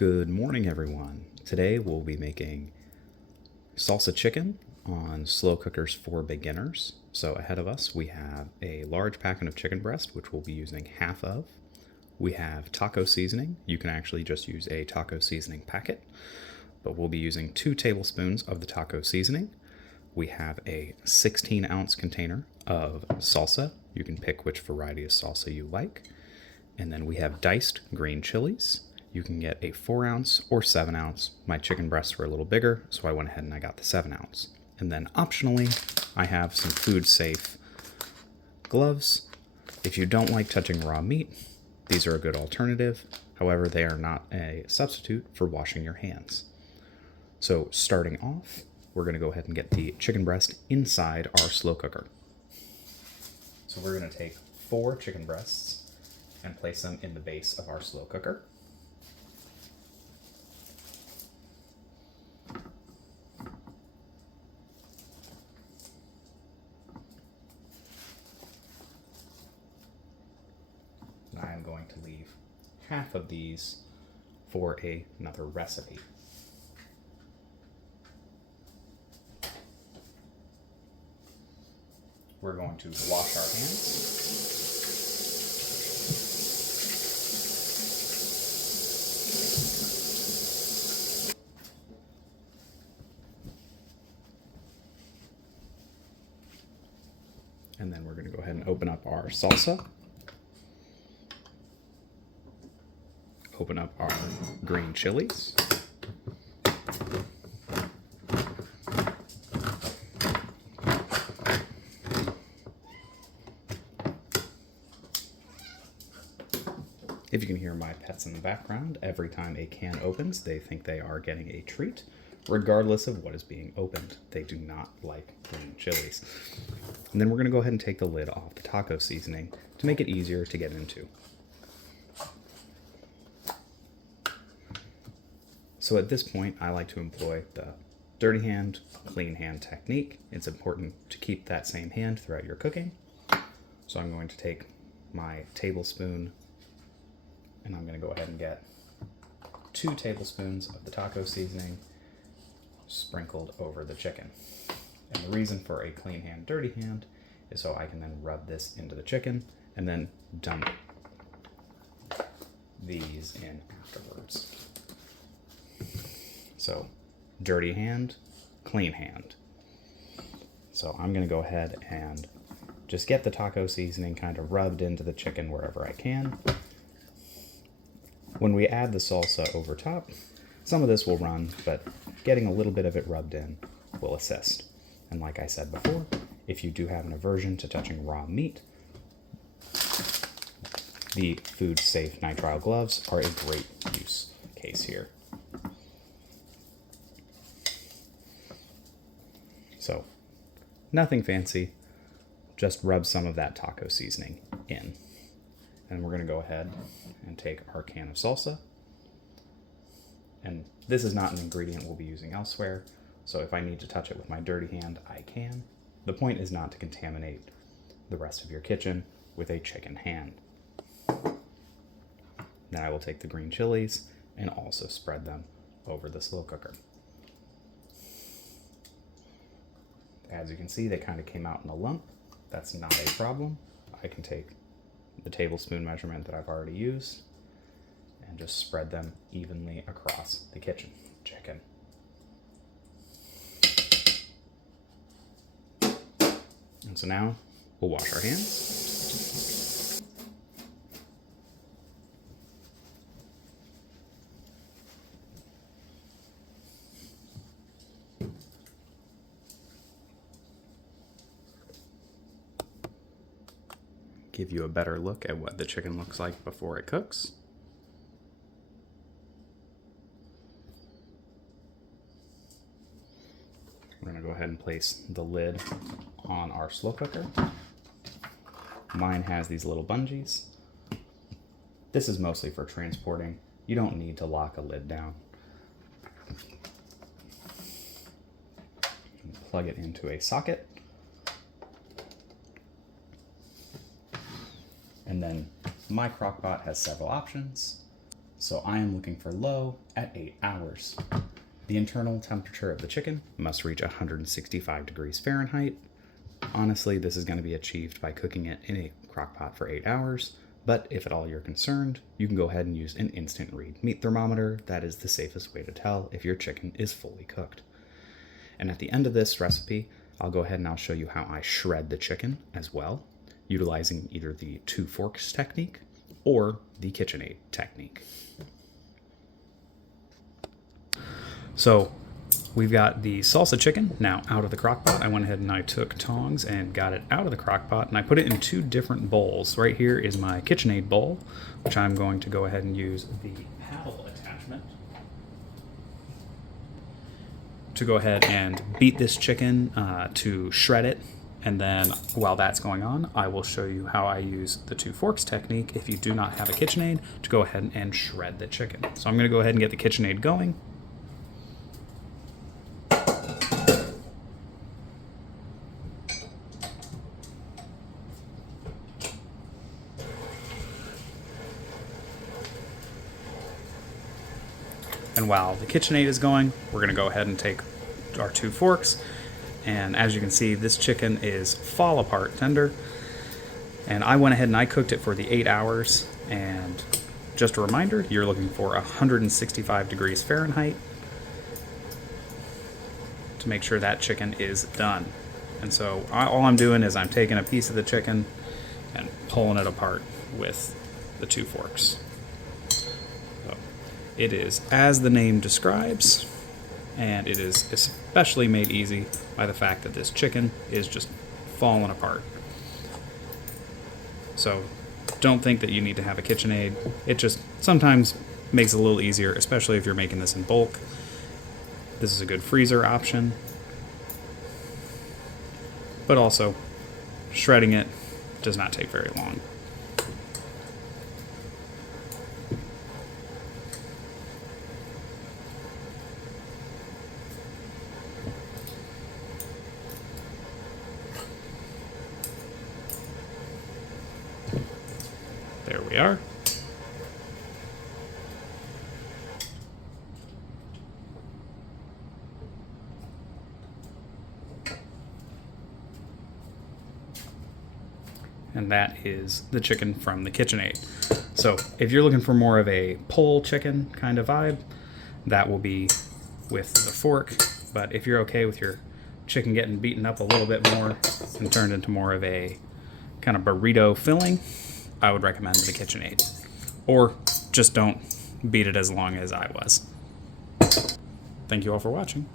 Good morning, everyone. Today we'll be making salsa chicken on slow cookers for beginners. So ahead of us we have a large packet of chicken breast, which we'll be using half of. We have taco seasoning. You can actually just use a taco seasoning packet, but we'll be using 2 tablespoons of the taco seasoning. We have a 16-ounce container of salsa. You can pick which variety of salsa you like. And then we have diced green chilies. You can get a 4-ounce or 7-ounce. My chicken breasts were a little bigger, so I went ahead and I got the 7-ounce. And then optionally, I have some food-safe gloves. If you don't like touching raw meat, these are a good alternative. However, they are not a substitute for washing your hands. So starting off, we're going to go ahead and get the chicken breast inside our slow cooker. So we're going to take 4 chicken breasts and place them in the base of our slow cooker. I am going to leave half of these for another recipe. We're going to wash our hands. And then we're going to go ahead and open up our salsa. Open up our green chilies. If you can hear my pets in the background, every time a can opens, they think they are getting a treat, regardless of what is being opened. They do not like green chilies. And then we're going to go ahead and take the lid off the taco seasoning to make it easier to get into. So at this point, I like to employ the dirty hand, clean hand technique. It's important to keep that same hand throughout your cooking. So I'm going to take my tablespoon and I'm going to go ahead and get 2 tablespoons of the taco seasoning sprinkled over the chicken. And the reason for a clean hand, dirty hand is so I can then rub this into the chicken and then dump these in afterwards. So, dirty hand, clean hand. So I'm going to go ahead and just get the taco seasoning kind of rubbed into the chicken wherever I can. When we add the salsa over top, some of this will run, but getting a little bit of it rubbed in will assist. And like I said before, if you do have an aversion to touching raw meat, the food-safe nitrile gloves are a great use case here. So, nothing fancy, just rub some of that taco seasoning in. And we're going to go ahead and take our can of salsa. And this is not an ingredient we'll be using elsewhere, so if I need to touch it with my dirty hand, I can. The point is not to contaminate the rest of your kitchen with a chicken hand. Then I will take the green chilies and also spread them over the slow cooker. As you can see, they kind of came out in a lump. That's not a problem. I can take the tablespoon measurement that I've already used and just spread them evenly across the chicken. And so now we'll wash our hands. Give you a better look at what the chicken looks like before it cooks. We're going to go ahead and place the lid on our slow cooker. Mine has these little bungees. This is mostly for transporting. You don't need to lock a lid down. Plug it into a socket. And then my crock pot has several options. So I am looking for low at 8 hours. The internal temperature of the chicken must reach 165 degrees Fahrenheit. Honestly, this is going to be achieved by cooking it in a crock pot for 8 hours, but if at all you're concerned, you can go ahead and use an instant read meat thermometer. That is the safest way to tell if your chicken is fully cooked. And at the end of this recipe, I'll go ahead and I'll show you how I shred the chicken as well, utilizing either the 2 forks technique or the KitchenAid technique. So we've got the salsa chicken now out of the crock pot. I went ahead and I took tongs and got it out of the crock pot, and I put it in 2 different bowls. Right here is my KitchenAid bowl, which I'm going to go ahead and use the paddle attachment to go ahead and beat this chicken to shred it. And then while that's going on, I will show you how I use the 2 forks technique if you do not have a KitchenAid to go ahead and shred the chicken. So I'm going to go ahead and get the KitchenAid going. And while the KitchenAid is going, we're going to go ahead and take our 2 forks. And as you can see, this chicken is fall apart tender. And I went ahead and I cooked it for the 8 hours. And just a reminder, you're looking for 165 degrees Fahrenheit to make sure that chicken is done. And so all I'm doing is I'm taking a piece of the chicken and pulling it apart with the 2 forks. It is as the name describes, and it is especially made easy by the fact that this chicken is just falling apart. So don't think that you need to have a KitchenAid. It just sometimes makes it a little easier, especially if you're making this in bulk. This is a good freezer option, but also shredding it does not take very long. There we are. And that is the chicken from the KitchenAid. So if you're looking for more of a pull chicken kind of vibe, that will be with the fork. But if you're okay with your chicken getting beaten up a little bit more and turned into more of a kind of burrito filling, I would recommend the KitchenAid. Or just don't beat it as long as I was. Thank you all for watching.